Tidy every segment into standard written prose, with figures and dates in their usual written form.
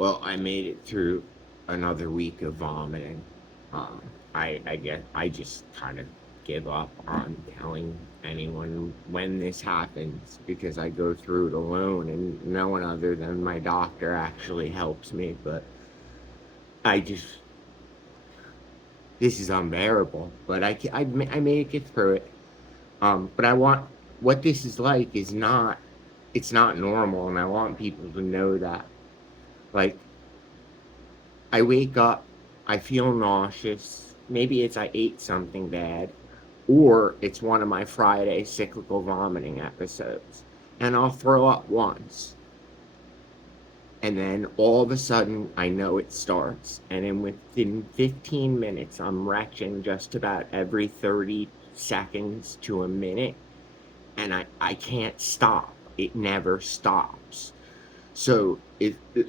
Well, I made it through another week of vomiting. Um, I guess I just kind of give up on telling anyone when this happens because I go through it alone and no one other than my doctor actually helps me. But I just, this is unbearable. But I make it through it. But I want, what this is like is not, it's not normal. And I want people to know that. Like, I wake up, I feel nauseous. Maybe it's I ate something bad, or it's one of my Friday cyclical vomiting episodes. And I'll throw up once. And then all of a sudden, I know it starts. And then within 15 minutes, I'm retching just about every 30 seconds to a minute. And I can't stop. It never stops. So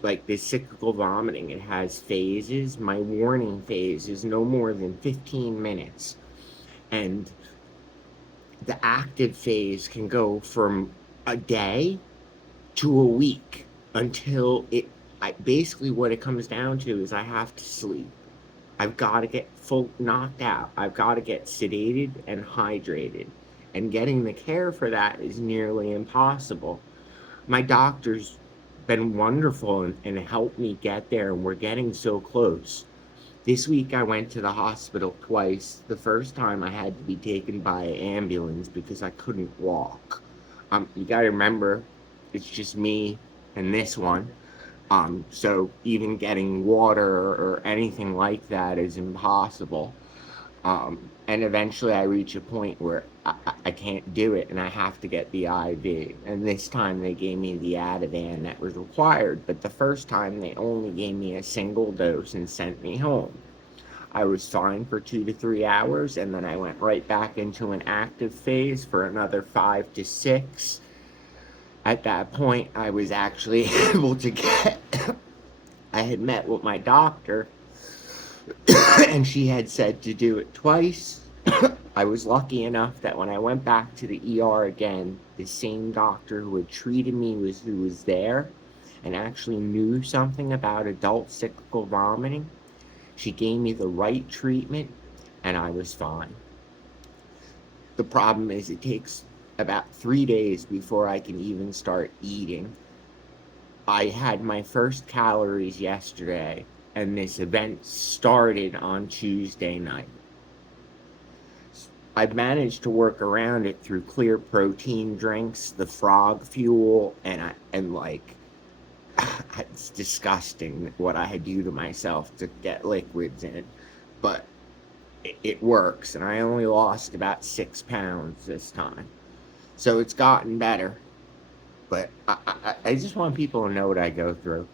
like this cyclical vomiting, it has phases. My warning phase is no more than 15 minutes. And the active phase can go from a day to a week until basically what it comes down to is I have to sleep. I've got to get full knocked out. I've got to get sedated and hydrated. And getting the care for that is nearly impossible. My doctor's been wonderful and helped me get there, and we're getting so close. This week I went to the hospital twice. The first time I had to be taken by an ambulance because I couldn't walk. You gotta remember, it's just me and this one. So even getting water or anything like that is impossible. And eventually I reach a point where I can't do it and I have to get the IV. And this time they gave me the Ativan that was required, but the first time they only gave me a single dose and sent me home. I was fine for 2 to 3 hours, and then I went right back into an active phase for another 5 to 6. At that point, I was actually able to I had met with my doctor, and she had said to do it twice. I was lucky enough that when I went back to the ER again, the same doctor who had treated me who was there and actually knew something about adult cyclical vomiting. She gave me the right treatment, and I was fine. The problem is it takes about 3 days before I can even start eating. I had my first calories yesterday, and this event started on Tuesday night. I've managed to work around it through clear protein drinks, the frog fuel, and like, it's disgusting what I do to myself to get liquids in, but it works, and I only lost about 6 pounds this time. So it's gotten better, but I just want people to know what I go through.